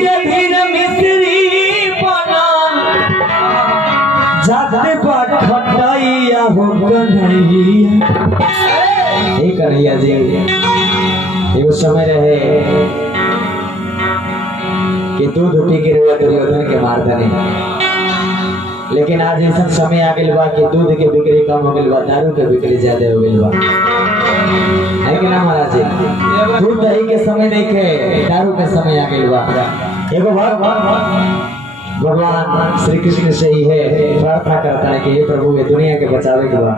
धीरे धीरे मिस्री बना जाते पर खटाइया हो कन्हैया। हे कन्हैया जी, एगो समय रहे कि दूध पी के दुर्योधन के मार देने, लेकिन आज ऐसा समय आ गया बा कि दूध के बिक्री कम हो गई बा, दारू के बिक्री ज्यादा हो गई बा, है कि ना महाराज जी? दूध दही के समय देखे दारू के समय आ गई बा। एगो भगवान श्री कृष्ण से ही है प्रार्थना करता है कि हे प्रभु ये दुनिया के बचावे के बा।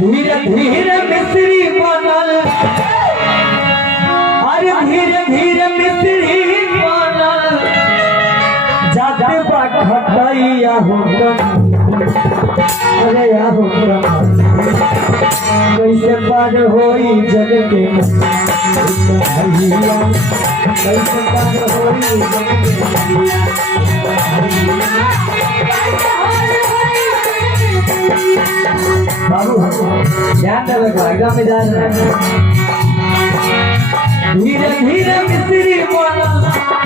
धीरे धीरे मिस्री बनल, अरे धीरे धीरे मिस्री बनल जाते बा खटाइया हो अरे या हो कैसे पार होई जग के कन्हैया, कैसे पार होई जग के बाबू ध्यान देवे को एग्जाम में जा रहे हैं। धीरे धीरे मिस्री बनल,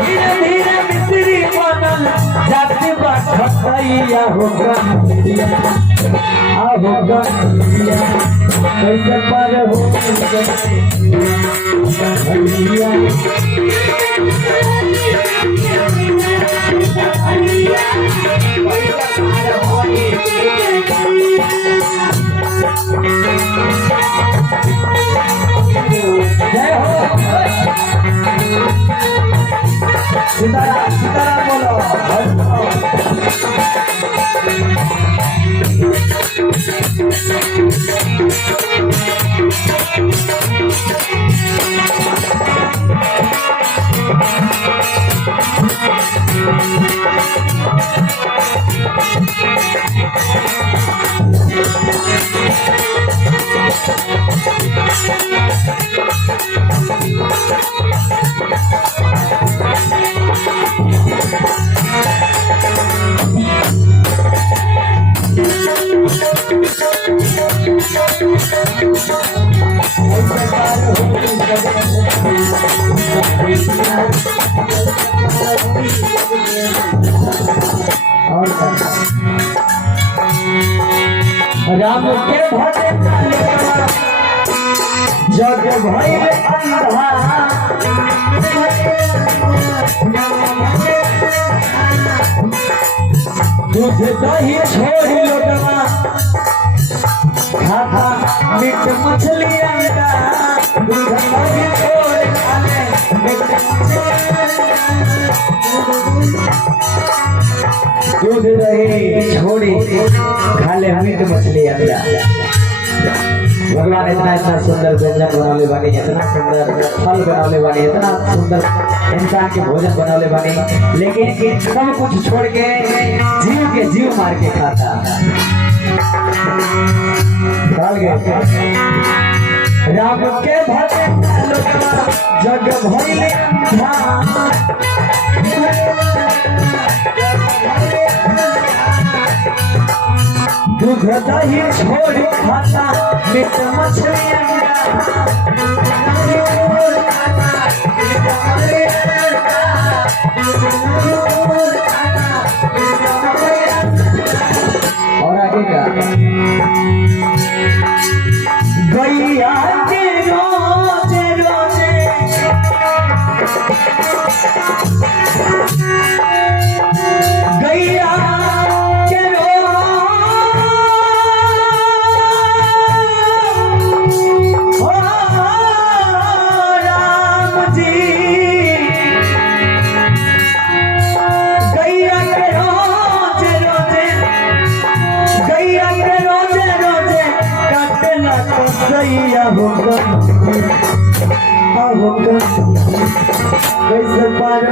धीरे धीरे मिस्री बनल जाते बा खटाइया हो कन्हैया, आ हो कन्हैया कैसे पार हो कन्हैया। जय हो सीताराम सीताराम बोलो। राम के भजन जग भइल अंधा, दूध दही छोड़ लोटवा खाता मीट मछली अंडा, दूध दही छोड़ खाले मीट दूध दही छोड़ी खाले मीट मछली अंडा। भगवान इतना इतना सुंदर व्यंजन बनौले बानी, इतना सुंदर फल बनौले बानी, इतना सुंदर इंसान के भोजन बनौले बानी, लेकिन सब कुछ छोड़ के जीव मार के खाता राम के भजन जग भइल अंधा, दूध दही छोड़ खाता मीट मछली और आगे का गैया के रोजे रोजे गैया कैसे पार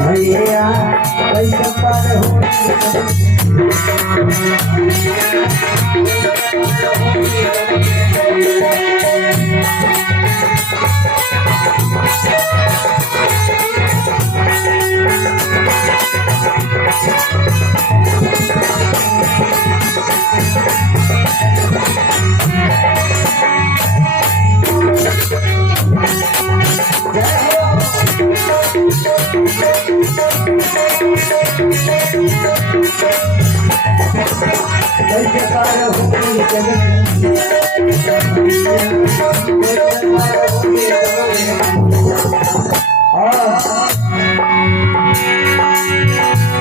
भैया कैसे पार हो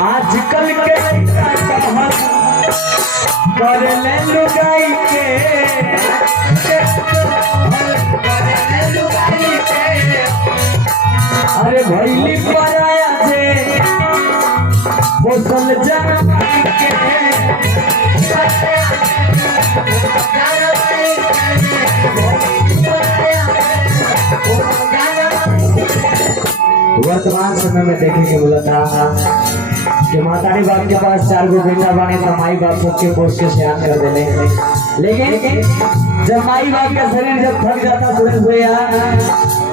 आजकल के कर ले लुगाई के अरे भैली पराया जे बोसल जन के वर्तमान समय में देखे के बोला था कि मातारी बाप के पास 4 गो बेटा बने तो माई बाप सबके पोष के सियान कर देने, लेकिन जब माई बाप का शरीर जब थक जाता तुरंत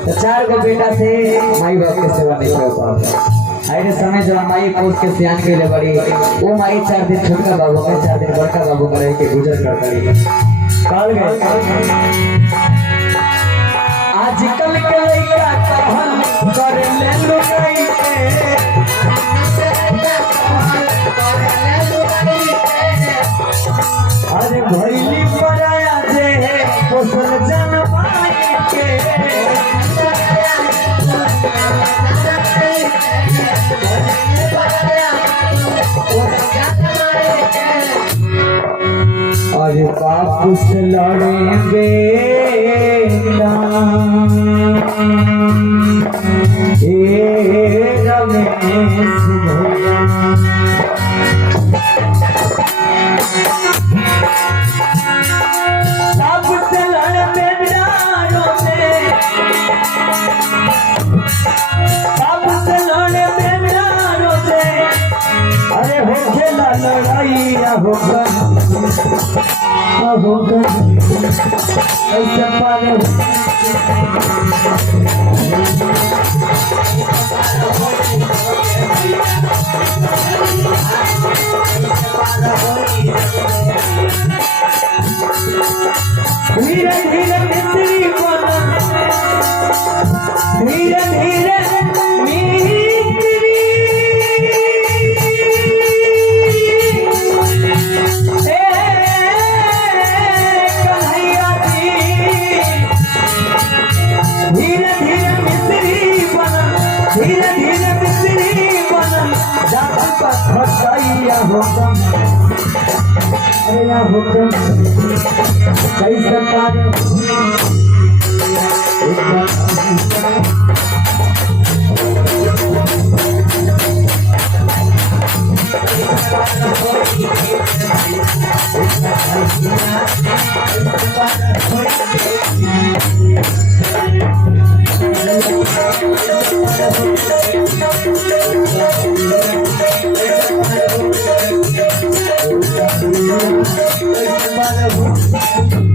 तो 4 गो बेटा से माई बाप के सेवा नहीं कर पाता। ऐसे समय जब माई पोष के सियान के लिए बड़ी वो माई 4 दिन छोटका बाबू का 4 दिन बड़का बाबू का रह के गुजर करता रही। आजकल के लड़का कहल कर ले लुगाई के अरे भैली पराया जे पोसल जनमाई के अरे बाप से लड़े बेटा रमेश भैया सबसे लड़े बेटारों में सबसे लड़े बेटारों से अरे हो खेला लड़ाई होगा ऐसे पाले धीरे धीरे मिस्त्री बना धीरे धीरे मिस्त्री कन्हैया जी धीरे धीरे मिस्त्री बना धीरे धीरे मिस्त्री बना जाति पर खटाइया होगा अया होगा कैसे पारे Thank you.